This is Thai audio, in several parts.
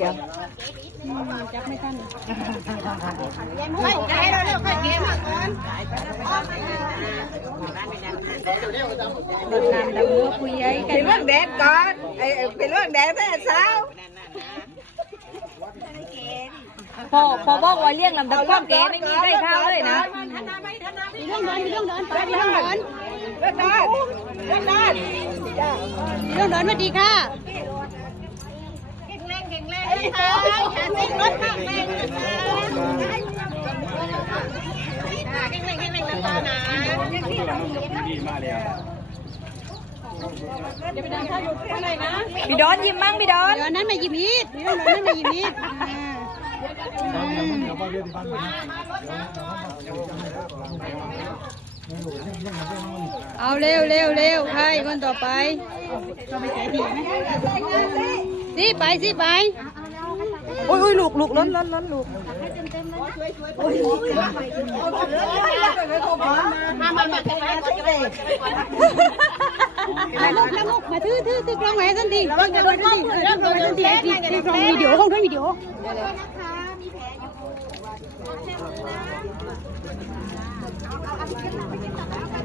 ไม่ได้แล้วเร็วค่ะเกมมาก่อนรถน้ำดำเรือคุยไอ้กัเป็นเรื่องแดดก่อนไอ้เป็นเรื่องแดดแต่เช้าพอพอบอกว่าเลี้ยงลำดับความแกไม่มีใครเข้าเลยนะมีเรื่องเดินมีเรื่องเดินไปมีเรื่องเดินเรื่องเดินเรื่องเดินมีเรื่องเดินมาดีค่ะเก่งแรงเก่งแรง นะคะอย่าซิ่งรถมากแรงนะคะเก่งแรงเก่งแรงนะคะนะพี่ดอนยิ้มมั่งพี่ดอน เดี๋ยวนั้นมายิบมีดมีเรื่องเดินนั้นมายิบมีดเอาเร็วเร็วเร็วใครคนต่อไปสิไปสิไป โอ้ยโอ้ยลูกลูกล้นล้นล้นลูกมามามาจะมาจะไปลูกนะลูกมาถือถือถือกล้องไว้ทันทีเราจะโดนกล้องถือกล้องไว้ทันทีถือกล้องวิดีโอของด้วยวิดีโอ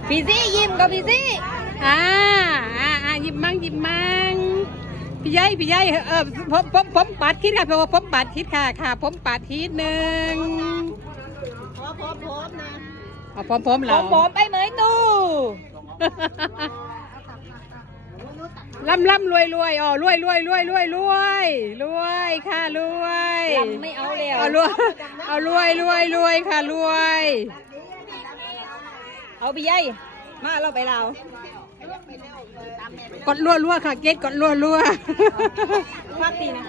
พี่ซี่ยิ้มกับพี่ซี่อ่าอ่าอ่าหยิบมั่งหยิบมั่ง พี่ใหญ่พี่ใหญ่เออผมผมผมปัดคิดค่ะเพราะว่าผมปัดคิดค่ะค่ะ ผมปัดคิดหนึ่งเอาพร้อมพร้อมผเรามผมไปเหมยตู้ล่ำล่ำรวยรวยอ๋อรวยรวยรวยรวยรวยรวยค่ะรวยลำไม่เอาแล้วเอารวยเอารวยรวยรวยค่ะรวย เอาพี่ใหญ่ มาเราไปเรากดรัวรัวค่ะ เกตกดรัวรัวพักตีนะ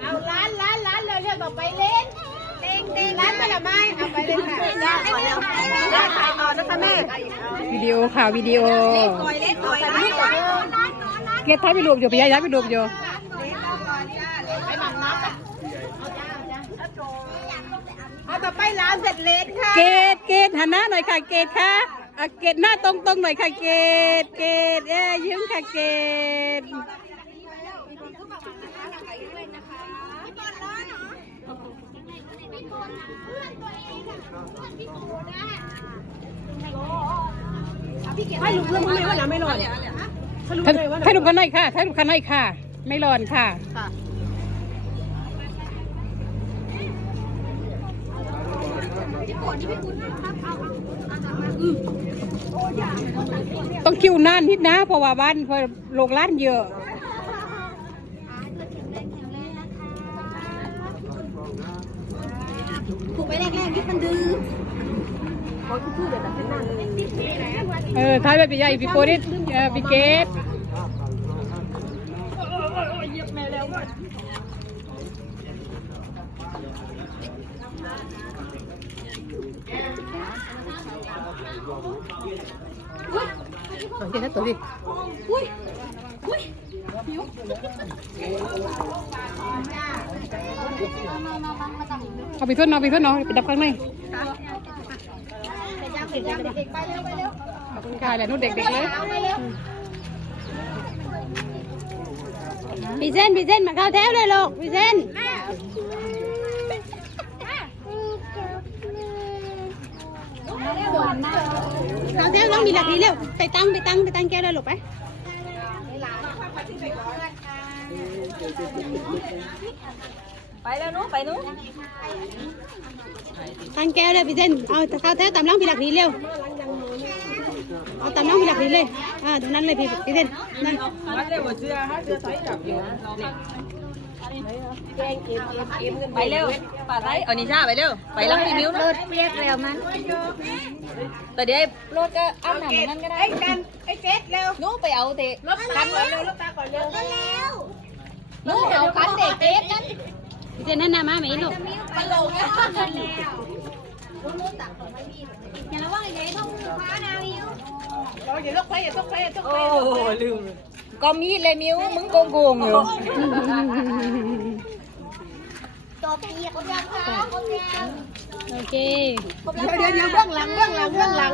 เอาล้านล้านล้านเลยเรื่องต่อไปเล่นเล่งเล่งล้านมาละไม้เอาไปเลยค่ะได้ขอแล้วได้ถ่ายต่อนะคะแม่วิดีโอค่ะวิดีโอปล่อยเล่นปล่อยนะเกตท้ายไปรูปอยู่ไปย้ายย้ายไปรูปอยู่ เอาต่อไปล้านเสร็จเล่นค่ะ เกตเกตหันหน้าหน่อยค่ะ เกตค่ะอะเกตหน้าตรงตรงๆหน่อยค่ะเกตเกตเอ้ยยิ้มค่ะเกตให้ลูกเรื่องไม่ว่าน้ำไม่ร้อนใครรูปกันหน่อยค่ะใครรูปกันหน่อยค่ะ ไม่ร้อนค่ะ ต้องคิวนานนิดนะ เพราะว่าบ้านเพราะโรงร้านเยอะถูกไปแรกๆนี่มันดื้อเออท้ายไปปีใหญ่ปีโกนิดเออปีเกต เดี๋ยวนะตัวดิเอาไปทดน้องไปทดน้องไปดับข้างในขอบคุณค่ะ เดี๋ยวนู่นเด็กๆเลยพี่เส้นพี่เส้นมาเข้าแถวเลยลูกพี่เส้นเข้าแถวน้องมีหลักฐานเร็วไปตั้งไปตั้งไปตั้งแก้วเลยลูกไปไปแล้วนู้ไปนู้ตั้งแก้วเลยพี่เส้นเอาเข้าแถวตามน้องมีหลักฐานเร็วเอาตามน้องมีหลักฐานเลยอ่าตรงนั้นเลยพี่พี่เส้นนั่น ไปเร็วป่าไทยเอานิชาไปเร็ว ไปรับพี่มิ้วนะเปียกแล้วมันแต่เดี๋ยวไอ้รถก็อันหนังนั่นก็ได้ไอ้กันไอ้เฟสเร็วนู้ไปเอาเตะรถตาก่อนเร็วรถตาก่อนเร็วนู้ไปเอาคันเตะเกตนั่นพี่เส้นนั่นน่ะมาไหมลูกไปลงแล้ว อย่าระวังอย่าให้ต้องมือคว้านาวิวอย่าลกไปอย่าลกไปอย่าลกไปโอ้โหลืมก็มีเลยมิวมึงโกงโกงอยู่จบเปียกยังคะโอเคเดี๋ยวเดี๋ยวเบื้องหลังเบื้องหลังเบื้องหลัง